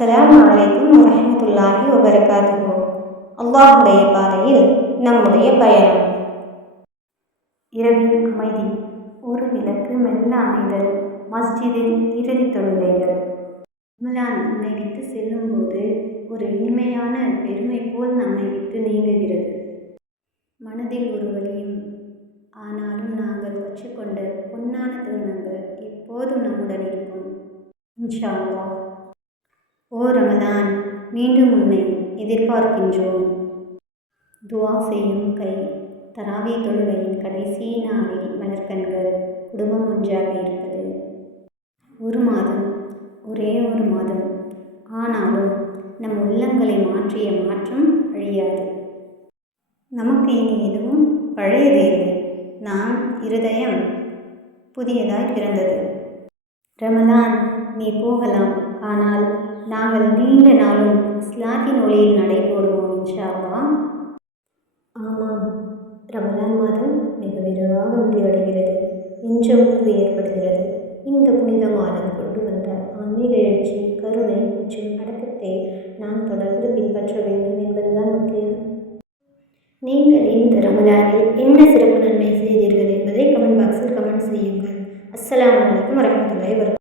அஸ்ஸலாமு அலைக்கும் வரஹ்மத்துல்லாஹி வபரகாத்துஹு. அல்லாஹுடைய பாதையில் நம்முடைய பயணம். இரவின் அமைதி, ஒரு விளக்கு மெல்ல அணைதல், மஸ்ஜிதில் இறுதி தொழுகைகள். ரமலான் நம்மை விட்டு செல்லும்போது ஒரு இனிமையான பெருமை போல் நம்மை விட்டு நீங்குகிறது. மனதில் ஒரு வலியும், ஆனாலும் நாங்கள் கற்றுக்கொண்ட பொன்னான தருணங்கள் எப்போதும் நம்முடன் இருக்கும் இன்ஷா அல்லாஹ். ஓ ரமலான், மீண்டும் உன்னை எதிர்பார்க்கின்றோம். துவா செய்யும் கை, தராவி தொழுகையின் கடைசி நாளில் மலர்கண்கள், குடும்பம் ஒன்றாக இருப்பது. ஒரு மாதம், ஒரே ஒரு மாதம், ஆனாலும் நம் உள்ளங்களை மாற்றிய மாற்றம் அழியாது. நமக்கு இனி எதுவும் பழையது இல்லை. நாம் இருதயம் புதியதாய் பிறந்தது. ரமலான், நீ போகலாம், ஆனால் நாங்கள் நீண்ட நாளும் இஸ்லாத்தின் ஒளியில் நடை போடுவோம் இன்ஷா அல்லாஹ். ஆமாம், ரமலான் மாதம் மிக விரைவாக முடிவடைகிறது என்ற உணர்வு ஏற்படுகிறது. இந்த புனித மாதம் கொண்டு வந்த ஆன்மீக எழுச்சி, கருணை மற்றும் அடக்கத்தை நாம் தொடர்ந்து பின்பற்ற வேண்டும் என்பதுதான் முக்கியம். நீங்கள் இந்த ரமலானில் என்ன சிறப்பு நன்மை செய்தீர்கள் என்பதை கமெண்ட் பாக்ஸில் கமெண்ட் செய்யுங்கள். அஸ்ஸலாமு அலைக்கும் வரஹ்மத்துல்லாஹி வபரகாத்துஹு.